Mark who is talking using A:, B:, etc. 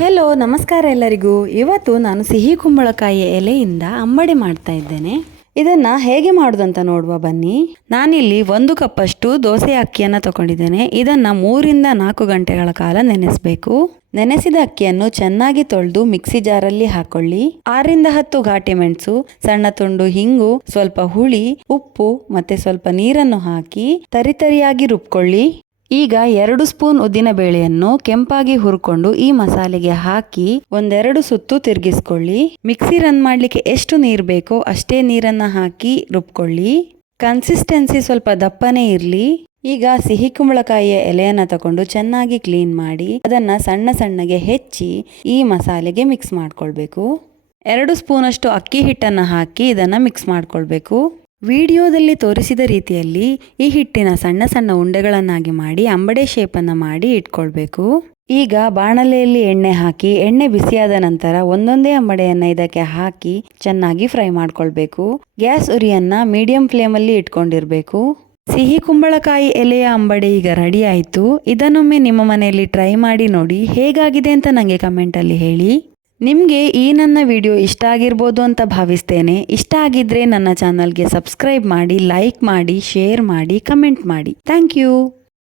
A: Hello ನಮಸ್ಕಾರ ಎಲ್ಲರಿಗೂ. ಇವತ್ತು ನಾನು ಸಿಹಿ ಕುಂಬಳಕಾಯಿ ಎಲೆಯಿಂದ ಅಂಬಡಿ ಮಾಡ್ತಾ ಇದ್ದೇನೆ. ಇದನ್ನ ಹೇಗೆ ಮಾಡೋದಂತ ನೋಡುವ ಬನ್ನಿ. ನಾನಿಲ್ಲಿ ಒಂದು ಕಪ್ಪಷ್ಟು ದೋಸೆ ಅಕ್ಕಿಯನ್ನ ತಗೊಂಡಿದ್ದೇನೆ. ಇದನ್ನ ಮೂರಿಂದ ನಾಲ್ಕು ಗಂಟೆಗಳ ಕಾಲ ನೆನೆಸಬೇಕು. ನೆನೆಸಿದ ಅಕ್ಕಿಯನ್ನು ಚೆನ್ನಾಗಿ ತೊಳೆದು ಮಿಕ್ಸಿ ಜಾರಲ್ಲಿ ಹಾಕೊಳ್ಳಿ. ಆರಿಂದ ಹತ್ತು ಘಾಟಿ ಮೆಣಸು, ಸಣ್ಣ ತುಂಡು ಹಿಂಗು, ಸ್ವಲ್ಪ ಹುಳಿ, ಉಪ್ಪು ಮತ್ತೆ ಸ್ವಲ್ಪ ನೀರನ್ನು ಹಾಕಿ ತರಿತರಿಯಾಗಿ ರುಬ್ಕೊಳ್ಳಿ. ಈಗ ಎರಡು ಸ್ಪೂನ್ ಉದ್ದಿನ ಬೇಳೆಯನ್ನು ಕೆಂಪಾಗಿ ಹುರ್ಕೊಂಡು ಈ ಮಸಾಲೆಗೆ ಹಾಕಿ ಒಂದೆರಡು ಸುತ್ತು ತಿರುಗಿಸ್ಕೊಳ್ಳಿ. ಮಿಕ್ಸಿ ರನ್ ಮಾಡಲಿಕ್ಕೆ ಎಷ್ಟು ನೀರು ಬೇಕೋ ಅಷ್ಟೇ ನೀರನ್ನು ಹಾಕಿ ರುಬ್ಕೊಳ್ಳಿ. ಕನ್ಸಿಸ್ಟೆನ್ಸಿ ಸ್ವಲ್ಪ ದಪ್ಪನೇ ಇರಲಿ. ಈಗ ಸಿಹಿ ಕುಂಬಳಕಾಯಿಯ ಎಲೆಯನ್ನು ತಗೊಂಡು ಚೆನ್ನಾಗಿ ಕ್ಲೀನ್ ಮಾಡಿ ಅದನ್ನು ಸಣ್ಣ ಸಣ್ಣಗೆ ಹೆಚ್ಚಿ ಈ ಮಸಾಲೆಗೆ ಮಿಕ್ಸ್ ಮಾಡ್ಕೊಳ್ಬೇಕು. ಎರಡು ಸ್ಪೂನಷ್ಟು ಅಕ್ಕಿ ಹಿಟ್ಟನ್ನು ಹಾಕಿ ಇದನ್ನು ಮಿಕ್ಸ್ ಮಾಡ್ಕೊಳ್ಬೇಕು. ವಿಡಿಯೋದಲ್ಲಿ ತೋರಿಸಿದ ರೀತಿಯಲ್ಲಿ ಈ ಹಿಟ್ಟಿನ ಸಣ್ಣ ಸಣ್ಣ ಉಂಡೆಗಳನ್ನಾಗಿ ಮಾಡಿ ಅಂಬಡೆ ಶೇಪನ್ನು ಮಾಡಿ ಇಟ್ಕೊಳ್ಬೇಕು. ಈಗ ಬಾಣಲೆಯಲ್ಲಿ ಎಣ್ಣೆ ಹಾಕಿ, ಎಣ್ಣೆ ಬಿಸಿಯಾದ ನಂತರ ಒಂದೊಂದೇ ಅಂಬಡೆಯನ್ನ ಇದಕ್ಕೆ ಹಾಕಿ ಚೆನ್ನಾಗಿ ಫ್ರೈ ಮಾಡ್ಕೊಳ್ಬೇಕು. ಗ್ಯಾಸ್ ಉರಿಯನ್ನ ಮೀಡಿಯಂ ಫ್ಲೇಮಲ್ಲಿ ಇಟ್ಕೊಂಡಿರ್ಬೇಕು. ಸಿಹಿ ಕುಂಬಳಕಾಯಿ ಎಲೆಯ ಅಂಬಡೆ ಈಗ ರೆಡಿ ಆಯಿತು. ಇದನ್ನೊಮ್ಮೆ ನಿಮ್ಮ ಮನೆಯಲ್ಲಿ ಟ್ರೈ ಮಾಡಿ ನೋಡಿ ಹೇಗಾಗಿದೆ ಅಂತ ನನಗೆ ಕಮೆಂಟಲ್ಲಿ ಹೇಳಿ. ನಿಮಗೆ ಈ ನನ್ನ ವಿಡಿಯೋ ಇಷ್ಟ ಆಗಿರ್ಬೋದು ಅಂತ ಭಾವಿಸ್ತೇನೆ. ಇಷ್ಟ ಆಗಿದ್ರೆ ನನ್ನ ಚಾನಲ್ಗೆ ಸಬ್ಸ್ಕ್ರೈಬ್ ಮಾಡಿ, ಲೈಕ್ ಮಾಡಿ, ಶೇರ್ ಮಾಡಿ, ಕಮೆಂಟ್ ಮಾಡಿ. Thank you.